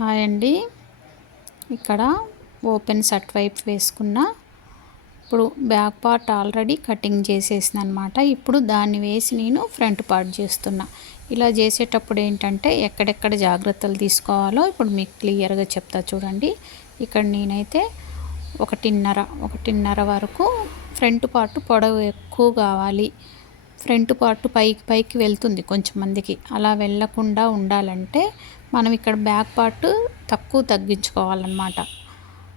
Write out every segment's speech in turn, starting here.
Hi అండి. ఇక్కడ open shirt వైపు వేసుకున్న. ఇప్పుడు బ్యాక్ పార్ట్ ఆల్రెడీ కటింగ్ చేసేసిన అనమాట ఇప్పుడు దాన్ని వేసి నేను ఫ్రంట్ పార్ట్ చేస్తున్నా. ఇలా చేసేటప్పుడు ఏంటంటే ఎక్కడెక్కడ జాగ్రత్తలు తీసుకోవాలో ఇప్పుడు మీకు క్లియర్గా చెప్తా చూడండి. ఇక్కడ నేనైతే ఒకటిన్నర ఒకటిన్నర వరకు ఫ్రంట్ పార్ట్ పొడవు ఎక్కువ కావాలి. ఫ్రంట్ పార్ట్ పైకి పైకి వెళ్తుంది కొంచెం మందికి. అలా వెళ్ళకుండా ఉండాలంటే మనం ఇక్కడ బ్యాక్ పార్ట్ తక్కువ తగ్గించుకోవాలన్నమాట.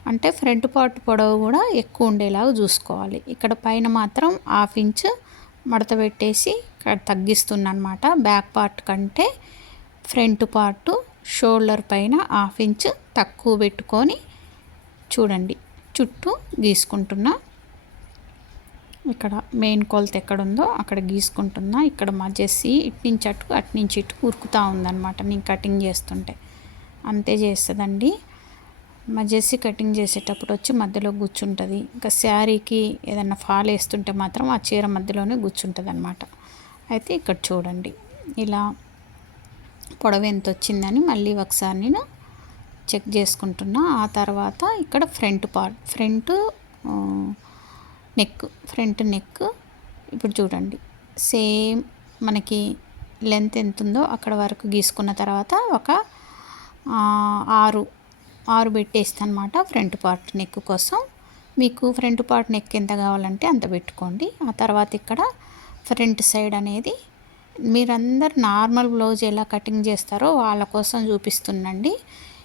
అంటే ఫ్రంట్ పార్ట్ పొడవు కూడా ఎక్కువ ఉండేలాగా చూసుకోవాలి. ఇక్కడ పైన మాత్రం హాఫ్ ఇంచ్ మడత పెట్టేసి ఇక్కడ తగ్గిస్తున్నమాట బ్యాక్ పార్ట్ కంటే ఫ్రంట్ పార్ట్ షోల్డర్ పైన హాఫ్ ఇంచ్ తక్కువ పెట్టుకొని చూడండి. చుట్టూ గీసుకుంటున్నా. ఇక్కడ మెయిన్ కొలత ఎక్కడ ఉందో అక్కడ గీసుకుంటున్నా. ఇక్కడ మా జెస్సీ ఇటు నుంచి అటు అటు నుంచి ఇటు ఉరుకుతూ ఉందన్నమాట నేను కటింగ్ చేస్తుంటే. అంతే చేస్తుందండి. మా జెస్సీ కటింగ్ చేసేటప్పుడు వచ్చి మధ్యలో కూర్చుంటుంది. ఇంకా శారీకి ఏదన్నా ఫాల్ వేస్తుంటే మాత్రం ఆ చీర మధ్యలోనే కూర్చుంటుంది అనమాట అయితే ఇక్కడ చూడండి. ఇలా పొడవు ఎంత వచ్చిందని మళ్ళీ ఒకసారి నేను చెక్ చేసుకుంటున్నా. ఆ తర్వాత ఇక్కడ front part front neck front neck ఇప్పుడు చూడండి. సేమ్ మనకి లెంత్ ఎంత ఉందో అక్కడ వరకు గీసుకున్న తర్వాత ఒక ఆరు ఆరు పెట్టేస్తాను అనమాట ఫ్రంట్ పార్ట్ నెక్ కోసం. మీకు ఫ్రంట్ పార్ట్ నెక్ ఎంత కావాలంటే అంత పెట్టుకోండి. ఆ తర్వాత ఇక్కడ ఫ్రంట్ సైడ్ అనేది మీరందరు నార్మల్ బ్లౌజ్ ఎలా కటింగ్ చేస్తారో వాళ్ళ కోసం చూపిస్తుండండి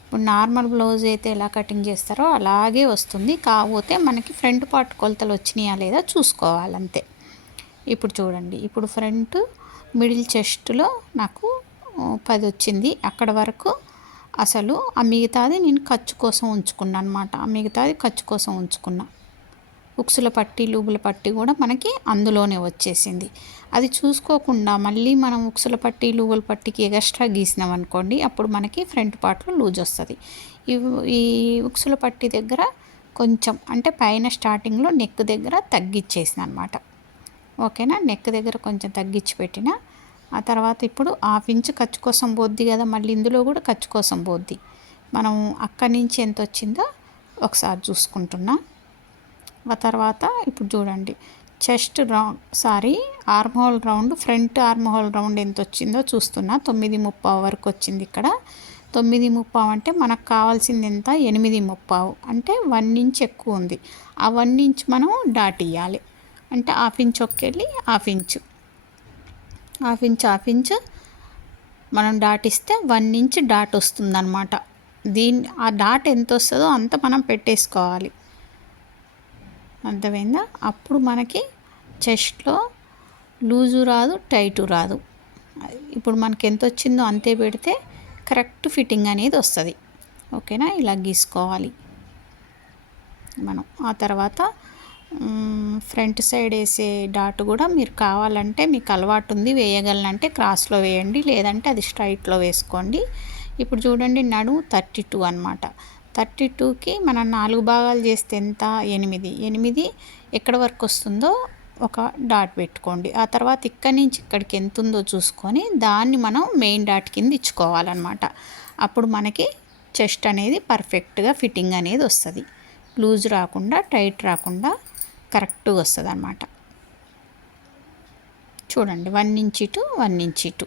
ఇప్పుడు నార్మల్ బ్లౌజ్ అయితే ఎలా కటింగ్ చేస్తారో అలాగే వస్తుంది. కాకపోతే మనకి ఫ్రంట్ పార్ట్ కొలతలు వచ్చినాయా లేదా చూసుకోవాలంతే. ఇప్పుడు చూడండి. ఇప్పుడు ఫ్రంట్ మిడిల్ చెస్ట్లో నాకు పది వచ్చింది. అక్కడ వరకు అసలు ఆ మిగతాది నేను ఖర్చు కోసం ఉంచుకున్నాను అనమాట ఆ మిగతాది ఖర్చు కోసం ఉంచుకున్నా. ఉక్సుల పట్టి లూబుల పట్టి కూడా మనకి అందులోనే వచ్చేసింది. అది చూసుకోకుండా మళ్ళీ మనం ఉక్సుల పట్టి లూబుల పట్టికి ఎక్స్ట్రా గీసినాం అనుకోండి అప్పుడు మనకి ఫ్రంట్ పార్ట్లో లూజ్ వస్తుంది. ఈ ఈ ఉక్సుల పట్టి దగ్గర కొంచెం అంటే పైన స్టార్టింగ్లో నెక్ దగ్గర తగ్గిచ్చేసిన అనమాట ఓకేనా? నెక్ దగ్గర కొంచెం తగ్గించి పెట్టిన ఆ తర్వాత ఇప్పుడు హాఫ్ ఇంచ్ ఖర్చు కోసం పోద్ది కదా మళ్ళీ ఇందులో కూడా ఖర్చు కోసం పోద్ది. మనం అక్కడి నుంచి ఎంత వచ్చిందో ఒకసారి చూసుకుంటున్నాం. తర్వాత ఇప్పుడు చూడండి. Chest round sorry arm hole round front arm hole round ఎంత వచ్చిందో చూస్తున్నా. తొమ్మిది ముప్పావు వరకు వచ్చింది ఇక్కడ. తొమ్మిది ముప్పావు అంటే మనకు కావాల్సింది ఎంత? ఎనిమిది ముప్పావు. అంటే వన్ ఇంచ్ ఎక్కువ ఉంది. ఆ వన్ ఇంచ్ మనం డాట్ ఇవ్వాలి అంటే half inch ఒక్కెళ్ళి half inch. Half inch half inch మనం డాట్ ఇస్తే వన్ ఇంచ్ డాట్ వస్తుందన్నమాట. దీని ఆ డాట్ ఎంత వస్తుందో అంత మనం పెట్టేసుకోవాలి. అర్థమైందా? అప్పుడు మనకి చెస్ట్లో లూజు రాదు టైటు రాదు. ఇప్పుడు మనకి ఎంత వచ్చిందో అంతే పెడితే కరెక్ట్ ఫిట్టింగ్ అనేది వస్తుంది. ఓకేనా? ఇలా గీసుకోవాలి. మనం ఆ తర్వాత ఫ్రంట్ సైడ్ వేసే డాట్ కూడా మీరు కావాలంటే మీకు అలవాటు ఉంది వేయగలనంటే క్రాస్లో వేయండి లేదంటే అది స్ట్రైట్లో వేసుకోండి. ఇప్పుడు చూడండి నడుము థర్టీ టూ అనమాట థర్టీ టూకి మనం నాలుగు భాగాలు చేస్తే ఎంత? ఎనిమిది. ఎనిమిది ఎక్కడ వరకు వస్తుందో ఒక డాట్ పెట్టుకోండి. ఆ తర్వాత ఇక్కడి నుంచి ఇక్కడికి ఎంత ఉందో చూసుకొని దాన్ని మనం మెయిన్ డాట్ కింద ఇచ్చుకోవాలన్నమాట. అప్పుడు మనకి చెస్ట్ అనేది పర్ఫెక్ట్గా ఫిట్టింగ్ అనేది వస్తుంది. లూజ్ రాకుండా టైట్ రాకుండా కరెక్ట్గా వస్తుంది అన్నమాట చూడండి వన్ ఇంచ్ ఇటు వన్ ఇంచ్ ఇటు.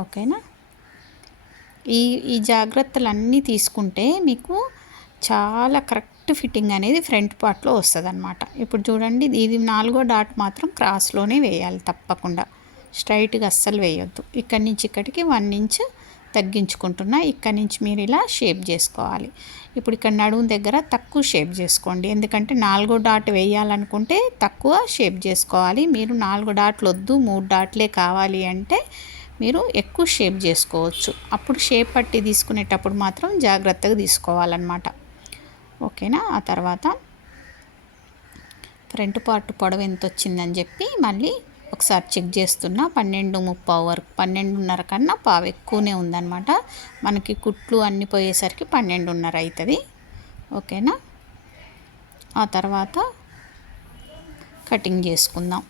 ఓకేనా? ఈ ఈ జాగ్రత్తలు అన్నీ తీసుకుంటే మీకు చాలా కరెక్ట్ ఫిట్టింగ్ అనేది ఫ్రంట్ పార్ట్లో వస్తుంది అనమాట ఇప్పుడు చూడండి ఇది నాలుగో డాట్ మాత్రం క్రాస్లోనే వేయాలి తప్పకుండా. స్ట్రైట్గా అస్సలు వేయొద్దు. ఇక్కడి నుంచి ఇక్కడికి వన్ ఇంచ్ తగ్గించుకుంటున్నా ఇక్కడి నుంచి మీరు ఇలా షేప్ చేసుకోవాలి. ఇప్పుడు ఇక్కడ నడుము దగ్గర తక్కువ షేప్ చేసుకోండి. ఎందుకంటే నాలుగో డాట్ వేయాలనుకుంటే తక్కువ షేప్ చేసుకోవాలి. మీరు నాలుగు డాట్లు వద్దు మూడు డాట్లే కావాలి అంటే మీరు ఎక్కువ షేప్ చేసుకోవచ్చు. అప్పుడు షేప్ పట్టి తీసుకునేటప్పుడు మాత్రం జాగ్రత్తగా తీసుకోవాలన్నమాట. ఓకేనా? ఆ తర్వాత ఫ్రంట్ పార్ట్ పొడవు ఎంత వచ్చిందని చెప్పి మళ్ళీ ఒకసారి చెక్ చేస్తున్నా. పన్నెండు ముప్పావు వరకు పన్నెండున్నర కన్నా పావు ఎక్కువనే ఉందన్నమాట. మనకి కుట్లు అన్నీ పోయేసరికి పన్నెండున్నర అవుతుంది ఓకేనా? ఆ తర్వాత కటింగ్ చేసుకుందాం.